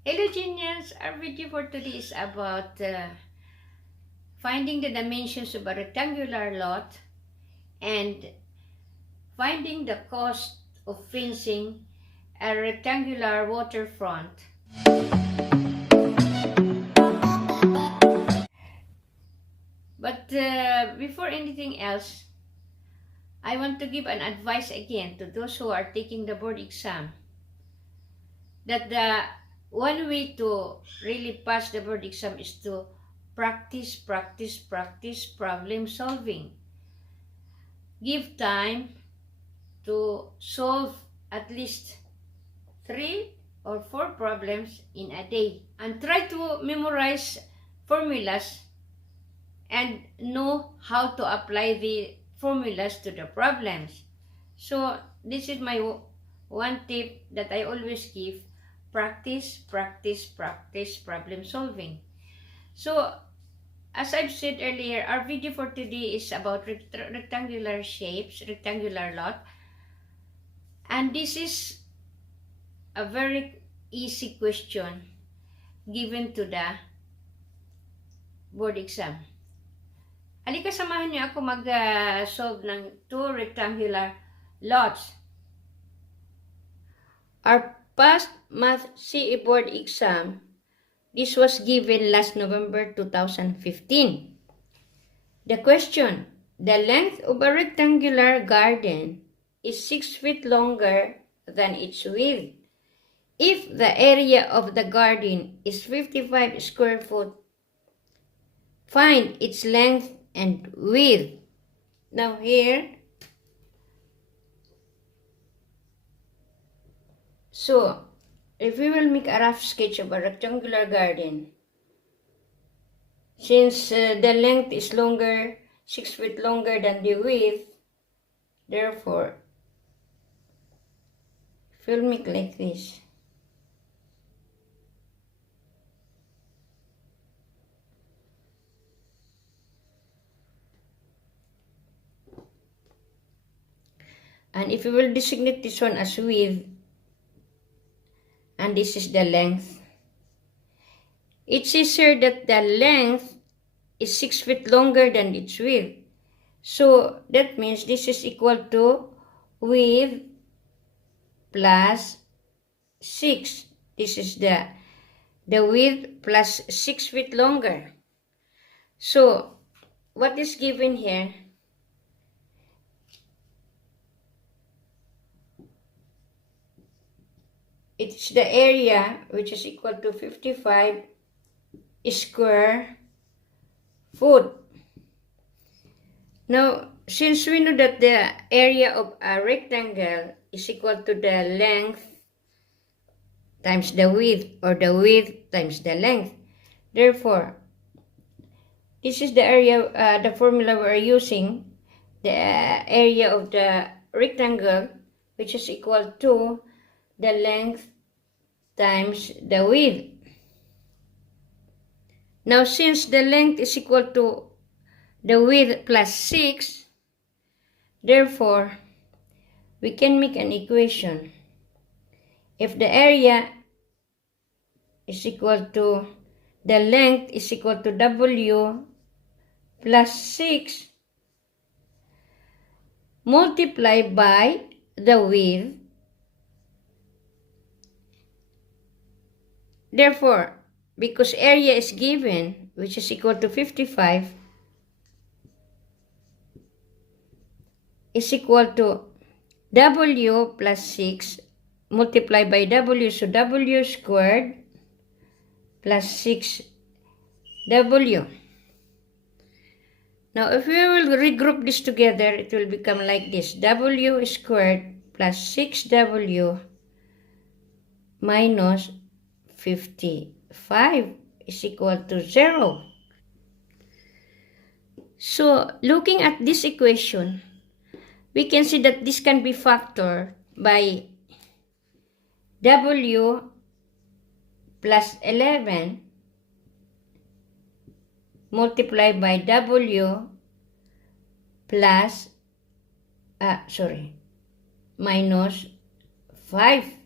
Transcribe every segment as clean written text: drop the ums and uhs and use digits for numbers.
Hello genius, our video for today is about finding the dimensions of a rectangular lot and finding the cost of fencing a rectangular waterfront. But before anything else, I want to give an advice again to those who are taking the board exam that the one way to really pass the board exam is to practice problem solving. Give time to solve at least 3 or 4 problems in a day and try to memorize formulas and know how to apply the formulas to the problems. So this is my one tip that I always give: practice problem solving. So as I've said earlier, our video for today is about rectangular shapes, rectangular lot. And this is a very easy question given to the board exam. Halika, samahan niyo ako mag-solve ng 2 rectangular lots. Our past Math CE board exam, this was given last November 2015. The question: the length of a rectangular garden is 6 feet longer than its width. If the area of the garden is 55 square foot, find its length and width. Now here, so if we will make a rough sketch of a rectangular garden, since the length is longer, 6 feet longer than the width, therefore, if we'll make like this. And if we will designate this one as width, and this is the length, it says here that the length is 6 feet longer than its width. So that means this is equal to width plus 6. This is the width plus 6 feet longer. So what is given here? It's the area, which is equal to 55 square foot. Now, since we know that the area of a rectangle is equal to the length times the width, or the width times the length, therefore, this is the area, the formula we are using, the area of the rectangle, which is equal to the length times the width. Now, since the length is equal to the width plus 6, therefore, we can make an equation. If the area is equal to, the length is equal to W plus 6 multiplied by the width, therefore, because area is given, which is equal to 55, is equal to W plus 6 multiplied by W, so W squared plus 6W. Now, if we will regroup this together, it will become like this: W squared plus 6W minus 55 is equal to 0. So, looking at this equation, we can see that this can be factored by W plus 11 multiplied by W plus, minus 5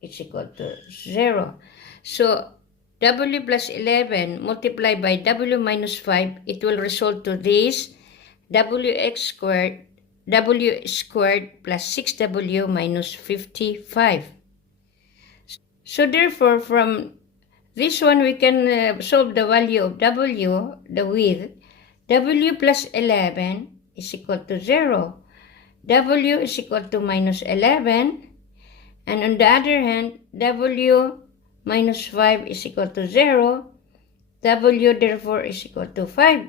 is equal to 0. So W plus 11 multiplied by W minus 5, it will result to this WX squared, W squared plus 6W minus 55. So therefore, from this one, we can solve the value of W, the width. W plus 11 is equal to 0. W is equal to minus 11. And on the other hand, W minus 5 is equal to 0. W therefore is equal to 5.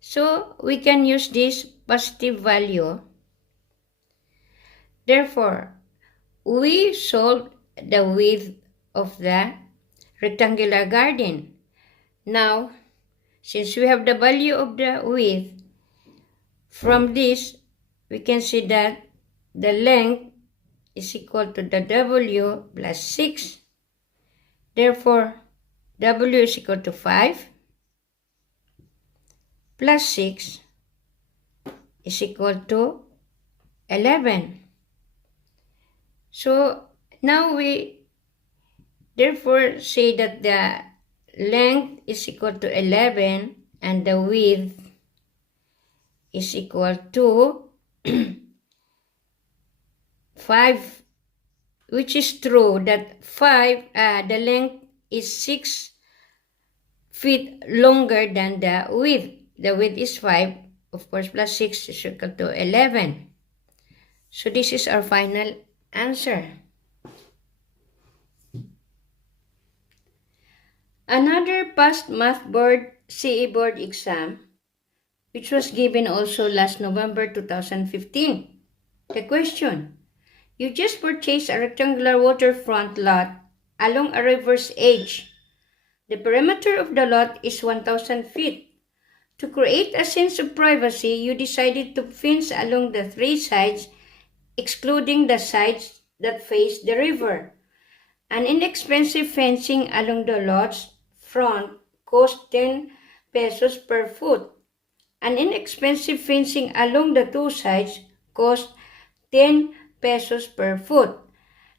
So we can use this positive value. Therefore, we solved the width of the rectangular garden. Now, since we have the value of the width, from this, we can see that the length is equal to the W plus 6. Therefore, W is equal to 5 plus 6 is equal to 11. So, now we therefore say that the length is equal to 11 and the width is equal to 5, which is true that the length is 6 feet longer than the width. The width is 5, of course, plus 6 is equal to 11. So this is our final answer. Another past math board CE board exam, which was given also last November 2015. The question: you just purchased a rectangular waterfront lot along a river's edge. The perimeter of the lot is 1,000 feet. To create a sense of privacy, you decided to fence along the 3 sides, excluding the sides that face the river. An inexpensive fencing along the lot's front cost 10 pesos per foot. An inexpensive fencing along the 2 sides cost 10 pesos per foot.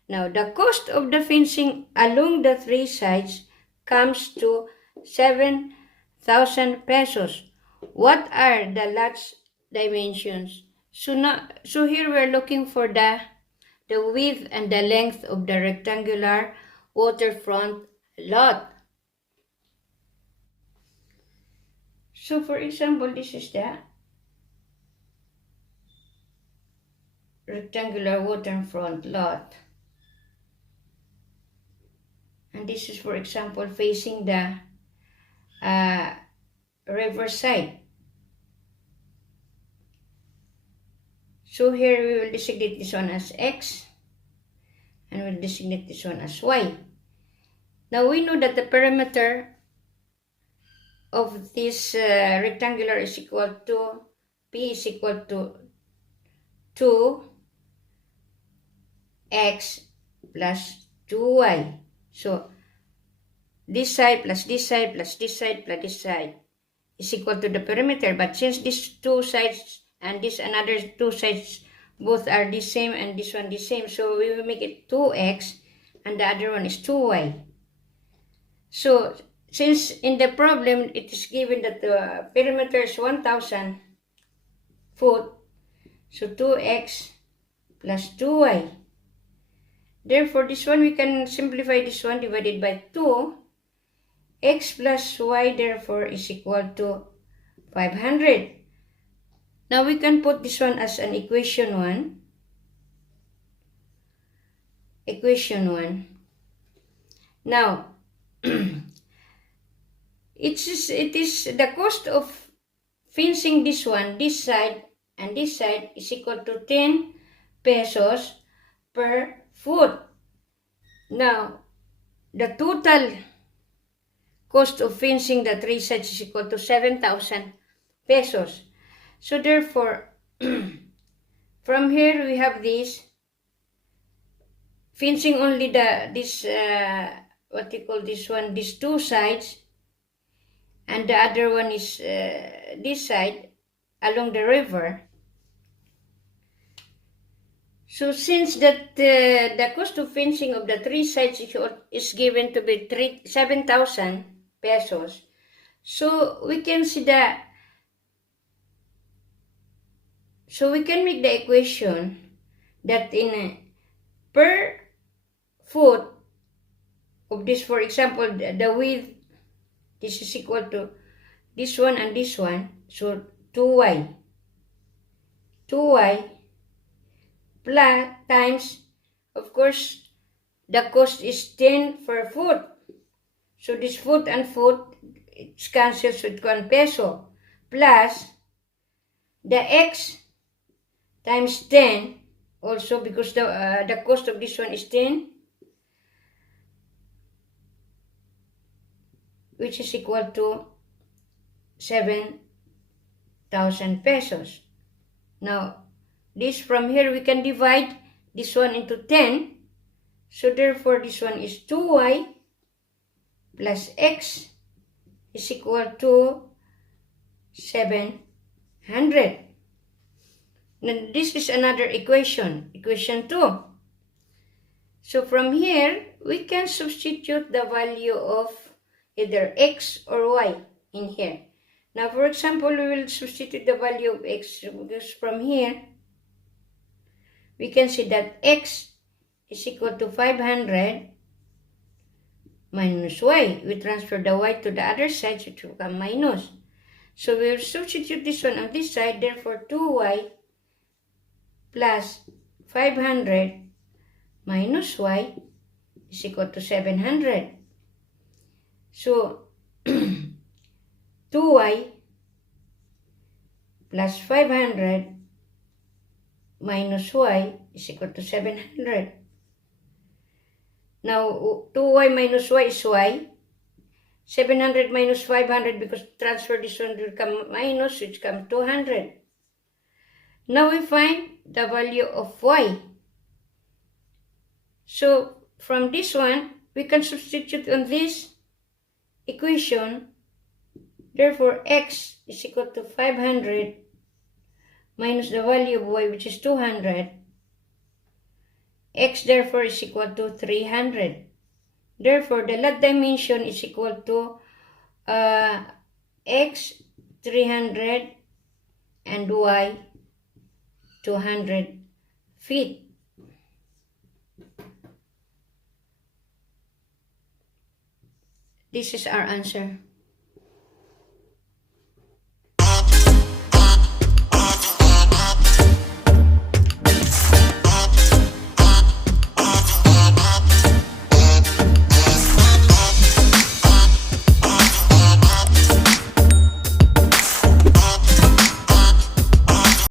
Now, the cost of the fencing along the 3 sides comes to 7,000 pesos. What are the lot's dimensions? So here we're looking for the width and the length of the rectangular waterfront lot. So for example, this is the rectangular waterfront lot. And this is, for example, facing the riverside. So here we will designate this one as X and we'll designate this one as Y. Now we know that the perimeter of this rectangular is equal to P is equal to 2x plus 2y. So this side plus this side plus this side plus this side is equal to the perimeter. But since these 2 sides and this another 2 sides both are the same and this one the same, so we will make it 2x and the other one is 2y. So since in the problem it is given that the perimeter is 1,000 foot, so 2x plus 2y. Therefore, this one we can simplify this one divided by 2. X plus y therefore is equal to 500. Now we can put this one as an equation 1. Equation 1. Now, it is the cost of fencing this one, this side and this side is equal to 10 pesos per foot. Now, the total cost of fencing the 3 sides is equal to 7,000 pesos. So therefore, from here we have this fencing only these 2 sides, and the other one is this side along the river. So since that the cost of fencing of the 3 sides is given to be 7,000 pesos, so we can see so we can make the equation that in per foot of this, for example, the width, this is equal to this one and this one, so 2y plus times, of course, the cost is 10 per foot. So this foot and foot, it's cancels with 1 peso. Plus the x times 10, also because the cost of this one is 10, which is equal to 7,000 pesos. Now, this from here, we can divide this one into 10. So therefore, this one is 2y plus x is equal to 700. Now, this is another equation, equation 2. So from here, we can substitute the value of either x or y in here. Now, for example, we will substitute the value of x, because from here, we can see that x is equal to 500 minus y. We transfer the y to the other side, so it will become minus. So we will substitute this one on this side, therefore 2y plus 500 minus y is equal to 700. So 2y plus 500 minus y is equal to 700. Now, 2y minus y is y. 700 minus 500, because transfer this one will come minus, which comes 200. Now we find the value of y. So, from this one, we can substitute on this equation. Therefore, x is equal to 500 minus the value of y, which is 200. X therefore is equal to 300. Therefore, the lot dimension is equal to x 300 and y 200 feet. This is our answer.